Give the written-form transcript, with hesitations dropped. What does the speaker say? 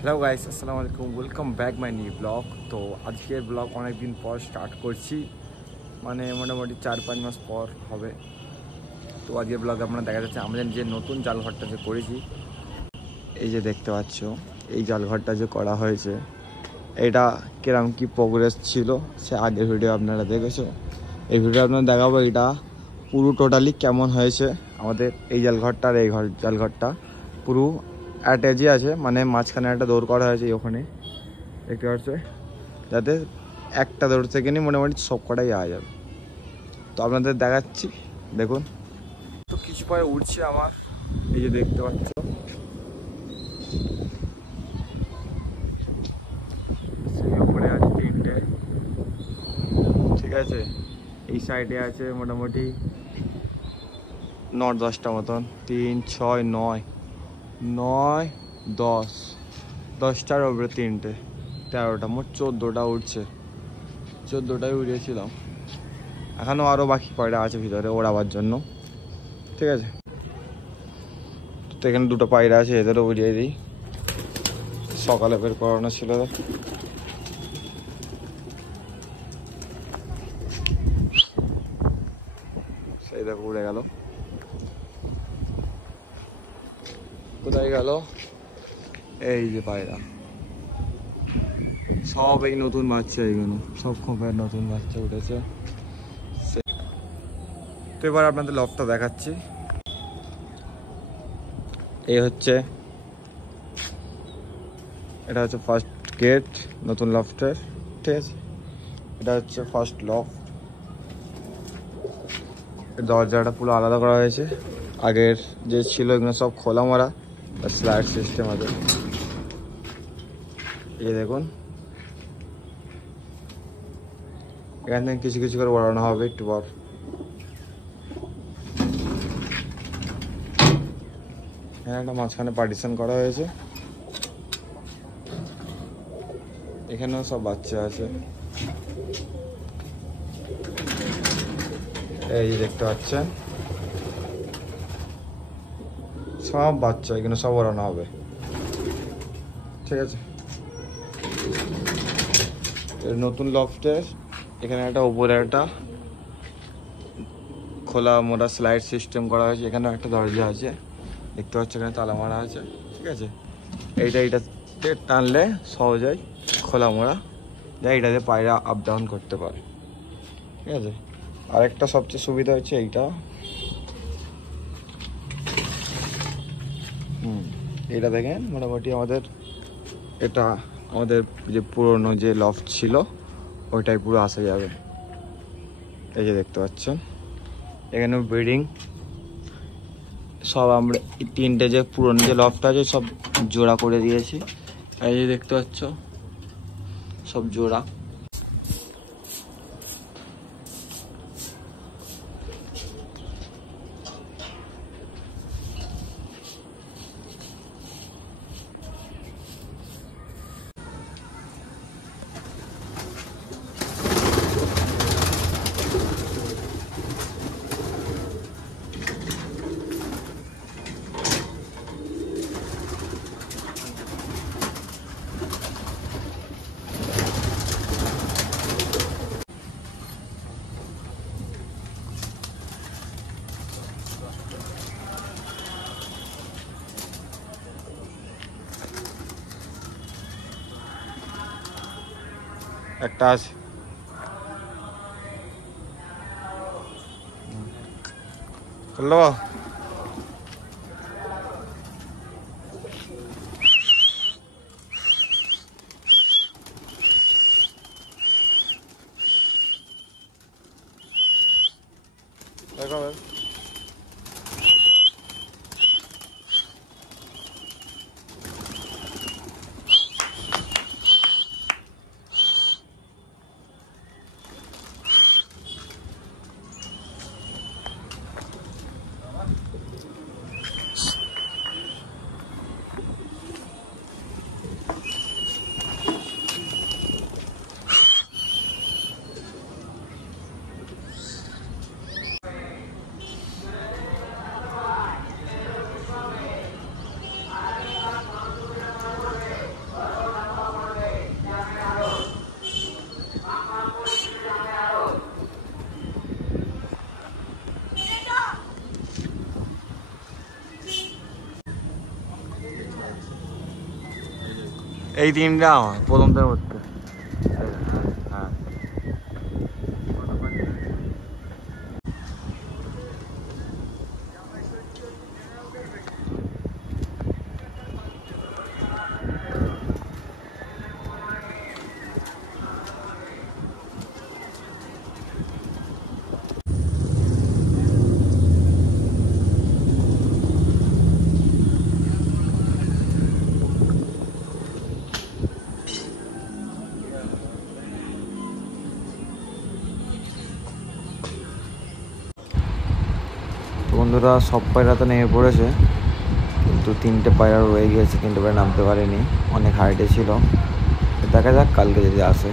Hello guys, আসসালামু আলাইকুম, welcome back my new blog. তো আজকের ব্লগ অনেক দিন পর স্টার্ট করছি, মানে মোটামুটি 4-5 মাস পর হবে। তো আজকের ব্লগে আপনারা দেখা যাচ্ছে আমাদের যে নতুন জালঘরটা যে করেছি, এই যে দেখতে পাচ্ছ এই জালঘরটা যে করা হয়েছে, এটা কিরম কি প্রোগ্রেস ছিল সে আগের ভিডিও আপনারা দেখেছো। এই ভিডিও আপনারা দেখাবো এটা পুরো টোটালি কেমন হয়েছে। আমাদের এই জালঘরটা আর এই জালঘরটা পুরো অ্যাটাচই আছে, মানে মাঝখানে একটা দৌড় করা হয়েছে ওখানে দেখতে পাচ্ছে, যাতে একটা দৌড় থেকে নিয়ে মোটামুটি সব কটাই আওয়া যাবে। তো আপনাদের দেখাচ্ছি, দেখুন। তো কিছু পরে উঠছে আমার, এই যে দেখতে পাচ্ছ সেই উপরে আছে 3টে, ঠিক আছে। এই সাইডে আছে মোটামুটি 9-10টা মতন, 3, 6, 9, 9, 10, 10টার উপরে 3টে, 13টা, মোট 14টা উঠছে। 14টাই উড়িয়েছিলাম, এখনও আরও বাকি পায়রা আছে ভিতরে ওড়াবার জন্য, ঠিক আছে। তো এখানে 2টো পায়রা আছে, এদেরও উড়িয়ে দিই, সকালে বের করানো ছিল। সেই দেখো উড়ে গেল, কোথায় গেল? এই যে পায়রা সব এই নতুন বাচ্চা, এইগুলো সব খোপের নতুন বাচ্চা উঠেছে। তো এবার আপনাদের লফটা দেখাচ্ছি। এই হচ্ছে, এটা হচ্ছে ফার্স্ট গেট নতুন লফটের, ঠিক আছে। এটা হচ্ছে ফার্স্ট লফট, দরজাটা পুরো আলাদা করা হয়েছে। আগের যে ছিল এগুলো সব খোলা মারা, স্লাইড সিস্টেম আছে। এই দেখুন, এখান থেকে কিছু কিছু করে বাড়ানো হবে একটু পর। এখানে একটা মাঝখানে পার্টিশন করা হয়েছে, এখানেও সব বাচ্চা আছে, এই দেখতে পাচ্ছেন সব বাচ্চা, এখানে সব ওড়ানো হবে, ঠিক আছে। এর নতুন লফটের এখানে একটা উপরে একটা খোলা মোড়া স্লাইড সিস্টেম করা হয়েছে, এখানেও একটা দরজা আছে দেখতে পাচ্ছ, এখানে তালা মারা আছে, ঠিক আছে। এইটাতে টানলে সহজেই খোলা মোড়া যা, এটাতে পায়রা আপ ডাউন করতে পারে, ঠিক আছে। আরেকটা সবচেয়ে সুবিধা হচ্ছে এইটা, এইটা দেখেন মোটামুটি আমাদের, এটা আমাদের যে পুরনো যে লফট ছিল ওইটাই পুরো আসা যাবে। এই যে দেখতে পাচ্ছেন এখানে ব্রিডিং সব আমরা 3টে যে পুরনো যে লফট আছে সব জোড়া করে দিয়েছি, এই যে দেখতে পাচ্ছ সব জোড়া। একটা আছে, হ্যালো এই তিনটা আমার প্রথমটার মধ্যে। হ্যাঁ বন্ধুরা, সব পায়রা তো নেমে পড়েছে, কিন্তু তিনটে পায়রা রয়ে গিয়েছে, তিনটে পায়রা নামতে পারেনি, অনেক হাইটে ছিল। দেখা যাক কালকে যদি আসে।